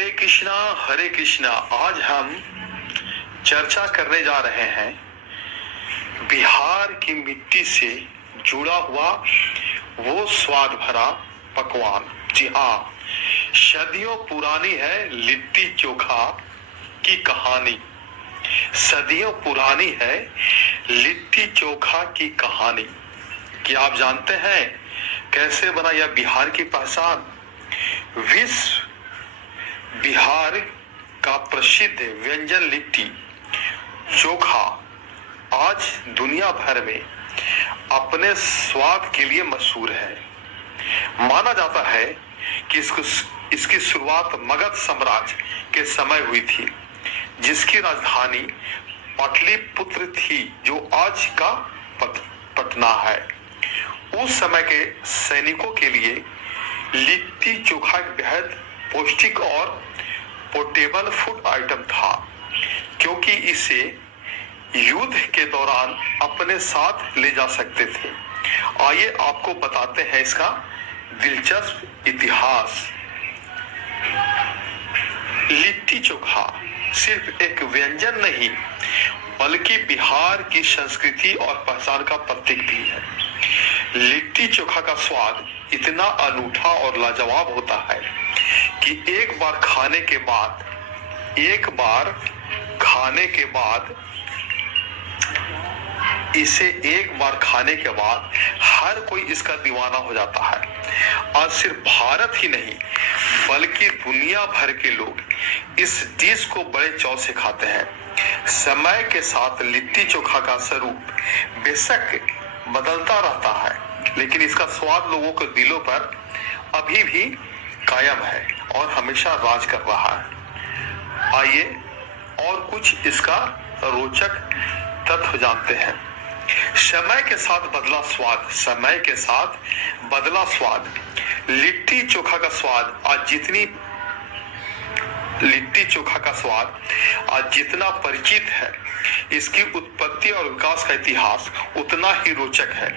हरे कृष्णा। आज हम चर्चा करने जा रहे हैं बिहार की मिट्टी से जुड़ा हुआ वो स्वाद भरा पकवान। जी हाँ, सदियों पुरानी है लिट्टी चोखा की कहानी। सदियों पुरानी है लिट्टी चोखा की कहानी। क्या आप जानते हैं कैसे बना यह बिहार की पहचान? विश्व बिहार का प्रसिद्ध व्यंजन लिट्टी चोखा आज दुनिया भर में अपने स्वाद के लिए मशहूर है। माना जाता है कि इसकी शुरुआत मगध साम्राज्य के समय हुई थी, जिसकी राजधानी पाटलिपुत्र थी, जो आज का पटना है। उस समय के सैनिकों के लिए लिट्टी चोखा एक बेहद पौष्टिक और पोर्टेबल फूड आइटम था, क्योंकि इसे युद्ध के दौरान अपने साथ ले जा सकते थे। आइए आपको बताते हैं इसका दिलचस्प इतिहास। लिट्टी चोखा सिर्फ एक व्यंजन नहीं, बल्कि बिहार की संस्कृति और पहचान का प्रतीक भी है। लिट्टी चोखा का स्वाद इतना अनूठा और लाजवाब होता है कि एक बार खाने के बाद हर कोई इसका दीवाना हो जाता है। आज सिर्फ भारत ही नहीं, बल्कि दुनिया भर के लोग इस डिश को बड़े चाव से खाते हैं। समय के साथ लिट्टी चोखा का स्वरूप बेशक बदलता रहता है, लेकिन इसका स्वाद लोगों के दिलों पर अभी भी कायम है और हमेशा राज कर रहा है। आइए और कुछ इसका रोचक तथ्य जानते हैं। समय के साथ बदला स्वाद। लिट्टी चोखा का स्वाद आज जितना परिचित है, इसकी उत्पत्ति और विकास का इतिहास उतना ही रोचक है।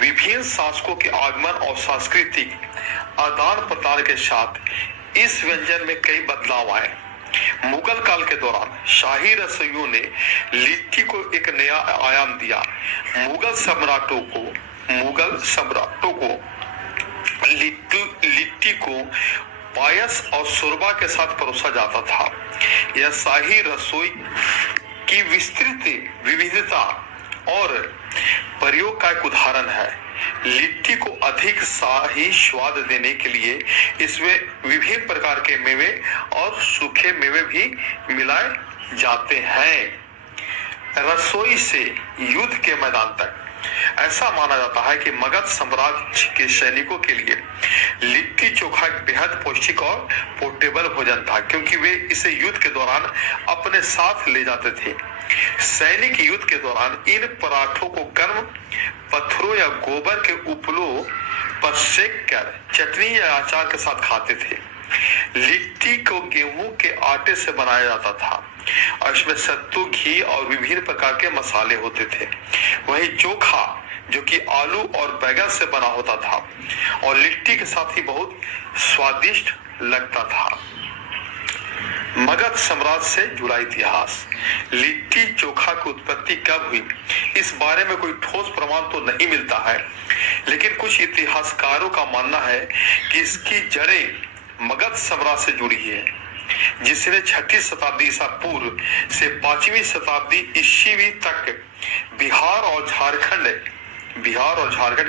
विभिन्न शासकों के आगमन और सांस्कृतिक आदान प्रदान के साथ इस व्यंजन में कई बदलाव आए। मुगल काल के दौरान शाही रसोइयों ने लिट्टी को एक नया आयाम दिया। मुगल सम्राटों को लिट्टी को पायस और शोरबा के साथ परोसा जाता था। यह शाही रसोई की विस्तृत विविधता और प्रयोग का एक उदाहरण है। लिट्टी को अधिक शाही स्वाद देने के लिए इसमें विभिन्न प्रकार के मेवे और सूखे मेवे भी मिलाए जाते हैं। रसोई से युद्ध के मैदान तक। ऐसा माना जाता है कि मगध साम्राज्य के सैनिकों के लिए लिट्टी चोखा एक बेहद पौष्टिक और पोर्टेबल भोजन था, क्योंकि वे इसे युद्ध के दौरान अपने साथ ले जाते थे। सैनिक युद्ध के दौरान इन पराठों को गर्म पत्थरों या गोबर के उपलों पर सेक कर चटनी या अचार के साथ खाते थे। लिट्टी को गेहूं के आटे से बनाया जाता था और इसमें सत्तू, घी और विभिन्न प्रकार के मसाले होते थे। वही चोखा, जो कि आलू और बैगन से बना होता था और लिट्टी के साथ ही बहुत स्वादिष्ट लगता था। मगध साम्राज्य से जुड़ा इतिहास। लिट्टी चोखा की उत्पत्ति कब हुई, इस बारे में कोई ठोस प्रमाण तो नहीं मिलता है, लेकिन कुछ इतिहासकारों का मानना है कि इसकी जड़ें मगध साम्राज्य से जुड़ी है, जिसने 6वीं शताब्दी ईसा पूर्व से 5वीं शताब्दी ईस्वी तक बिहार और झारखंड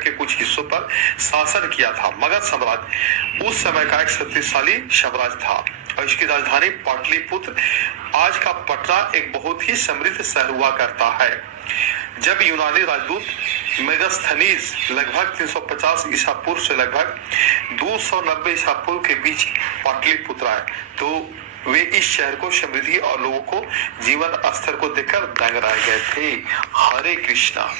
के कुछ हिस्सों पर शासन किया था। मगध साम्राज्य उस समय का एक शक्तिशाली साम्राज्य था और इसकी राजधानी पाटलिपुत्र, आज का पटना, एक बहुत ही समृद्ध शहर हुआ करता है। जब यूनानी राजदूत मेगास्थनीज लगभग 350 ईसा पूर्व से लगभग 290 ईसा पूर्व के बीच पाटलिपुत्र आए, तो वे इस शहर को समृद्धि और लोगों को जीवन स्तर को देखकर दंग रह गए थे। हरे कृष्णा।